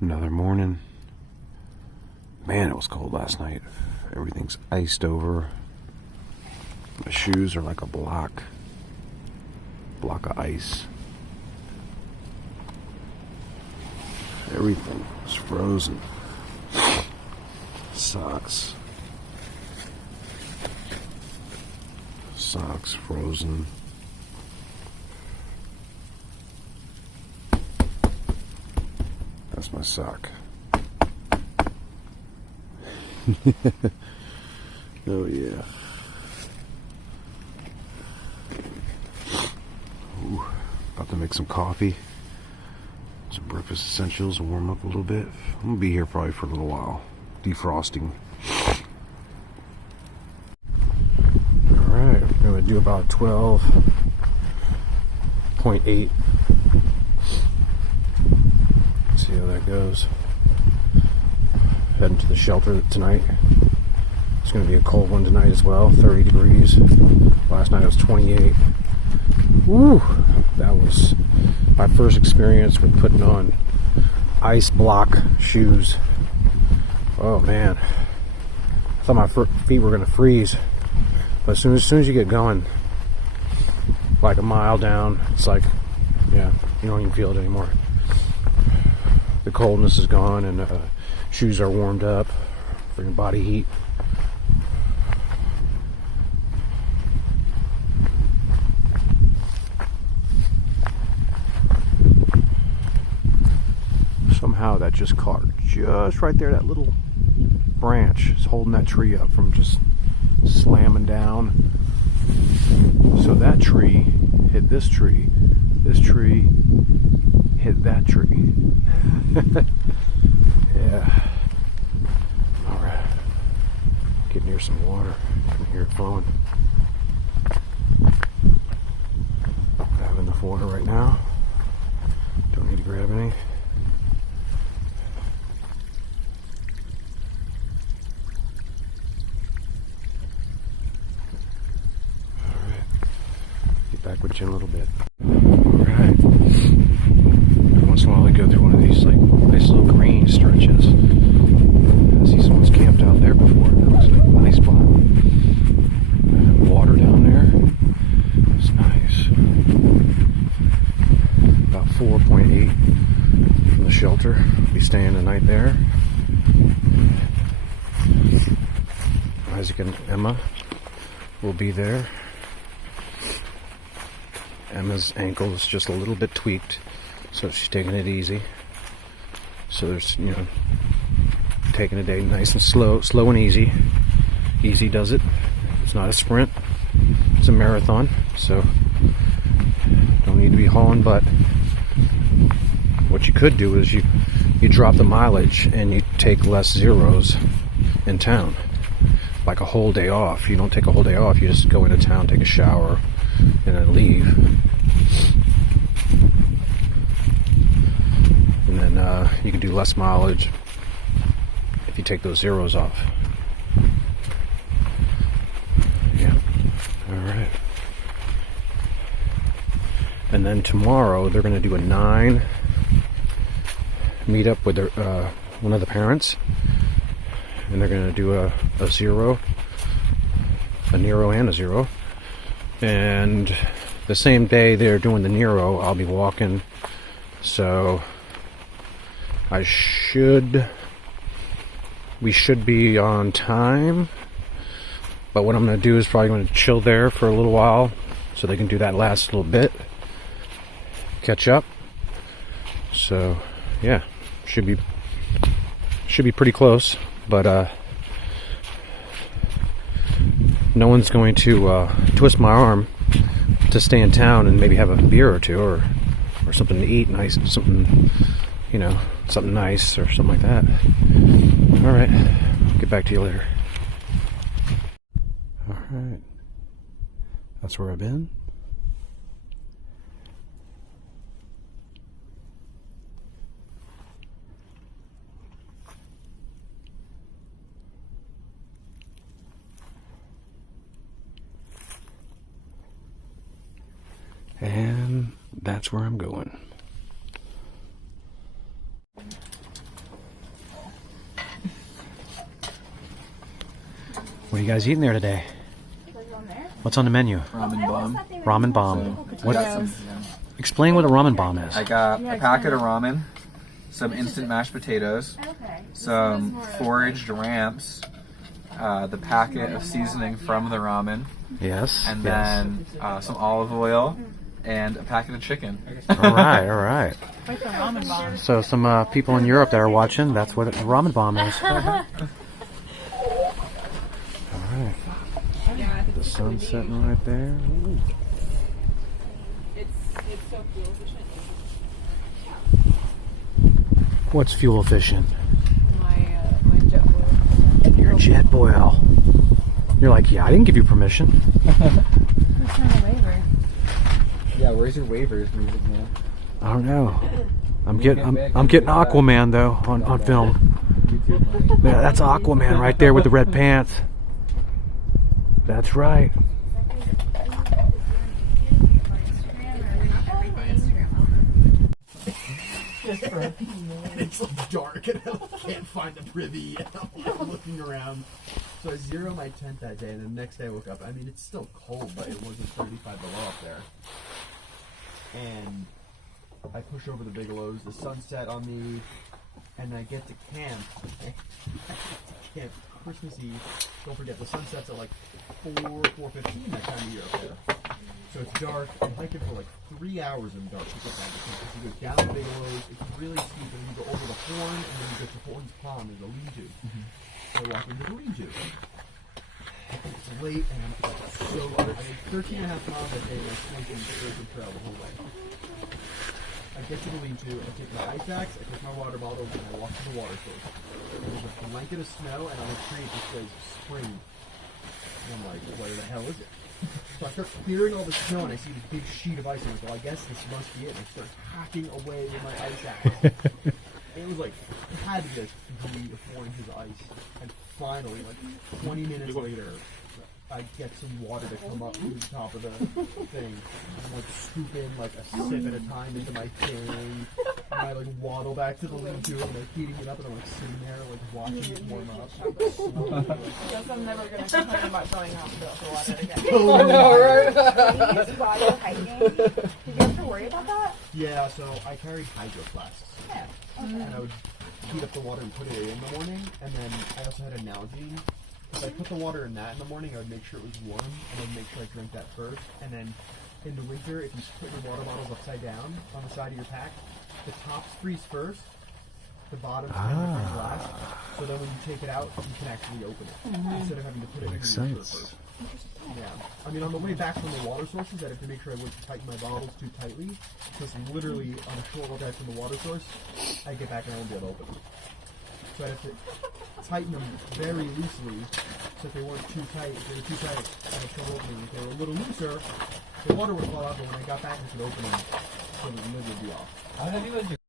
Another morning. Man, it was cold last night. Everything's iced over. My shoes are like a block of ice. Everything is frozen. Socks frozen. That's my sock. Oh yeah. Ooh, about to make some coffee, some breakfast essentials, and warm up a little bit. I'm gonna be here probably for a little while, defrosting. Alright, I'm gonna do about 12.8. See how that goes. Heading to the shelter tonight. It's going to be a cold one tonight as well, 30 degrees. Last night it was 28. Woo! That was my first experience with putting on ice block shoes. Oh man. I thought my feet were going to freeze. But as soon as you get going, like a mile down, it's like, yeah, you don't even feel it anymore. The coldness is gone and shoes are warmed up for your body heat. Somehow that just caught just right there. That little branch is holding that tree up from just slamming down. So that tree hit this tree. This tree hit that tree. Yeah. Alright. Get near some water. I can hear it flowing. I have enough water right now. Don't need to grab any. Alright. Get back with you in a little bit. Alright. Once in a while I go through one of these like nice little green stretches. I see someone's camped out there before. That looks like a nice spot. Water down there. It's nice. About 4.8 from the shelter. I'll be staying the night there. Isaac and Emma will be there. Emma's ankle is just a little bit tweaked, so she's taking it easy. So there's, taking a day nice and slow and easy. Easy does it. It's not a sprint. It's a marathon. So don't need to be hauling butt. What you could do is you drop the mileage and you take less zeros in town. Like a whole day off. You don't take a whole day off. You just go into town, take a shower, and then leave. And then you can do less mileage if you take those zeros off. Yeah. Alright. And then tomorrow they're going to do a 9 meet up with their, one of the parents. And they're going to do a 0, a Nero and a 0. And the same day they're doing the Nero, I'll be walking. So we should be on time. But what I'm going to do is probably going to chill there for a little while so they can do that last little bit. Catch up. So, yeah, should be pretty close. But no one's going to twist my arm to stay in town and maybe have a beer or two or something to eat, nice, something, something nice or something like that. All right, get back to you later. All right, that's where I've been. And that's where I'm going. What are you guys eating there today? What's on the menu? Ramen bomb. Ramen bomb. What? Yeah. Explain what a ramen bomb is. I got a packet of ramen, some instant mashed potatoes, some foraged ramps, the packet of seasoning from the ramen, Yes. and yes. then some olive oil, and a packet of chicken. All right, all right. Like the ramen bomb. So some people in Europe that are watching, that's what a ramen bomb is. All right. The sun's setting right there. Ooh. It's so fuel efficient. What's fuel efficient? My jet boil. Your jet boil. You're like, yeah, I didn't give you permission. Who's trying to waiver? Yeah, where's your waivers, man? I don't know. I'm getting Aquaman though on film. Yeah, that's Aquaman right there with the red pants. That's right. It's dark and I can't find the privy and I'm looking around. So I zero my tent that day and the next day I woke up. I mean, it's still cold, but it wasn't 35 below up there. And I push over the Bigelows, the sunset on me, and I get to camp. Camp Christmas Eve. Don't forget, the sunset's at like 4:15 that time of year up there. So it's dark. I'm hiking for like 3 hours in the dark to get down to camp. You go down the Bigelows, it's really steep, and you go over the Horn, and then you go to Horn's Pond, there's a lean-to. So I walk into the lean-to. It's late, and I'm so I did 13 and a half miles that day, and I sneaked in the Oregon Trail the whole way. I get to the lean-to, I take my ice axe, I take my water bottle, and I walk to the water source. There's a blanket of snow, and on the tree it just says spring. And I'm like, where the hell is it? So I start clearing all the snow, and I see this big sheet of ice, and I'm like, well, I guess this must be it. And I start hacking away with my ice axe. It was like, it had to be like 3 or 4 inches of ice. And finally, like 20 minutes later, I get some water to come up to the top of the thing. I'm like scooping like a sip at a time into my thing. And I like waddle back to the lean-to and I'm heating it up and I'm like sitting there like watching it warm up. Guess I'm never going to complain about going out for water again. I know, right? While you're hiking, did you have to worry about that? Yeah, so I carried hydro flasks. Yeah. And I would heat up the water and put it in the morning. And then I also had a Nalgene. If I put the water in that in the morning, I would make sure it was warm, and then make sure I drank that first. And then in the winter, if you put your water bottles upside down on the side of your pack, the tops freeze first, the bottoms freeze last. So then when you take it out, you can actually open it instead of having to put it in the water first. Yeah. I mean, on the way back from the water sources, I have to make sure I wouldn't tighten my bottles too tightly, because literally on a short walk back from the water source, I get back and I won't be able to open them. So I have to tighten them very loosely, so if they weren't too tight, if they were too tight, I had trouble opening. If they were a little looser, the water would fall out, but when I got back and could open them, so the lid would be off. How did you guys do?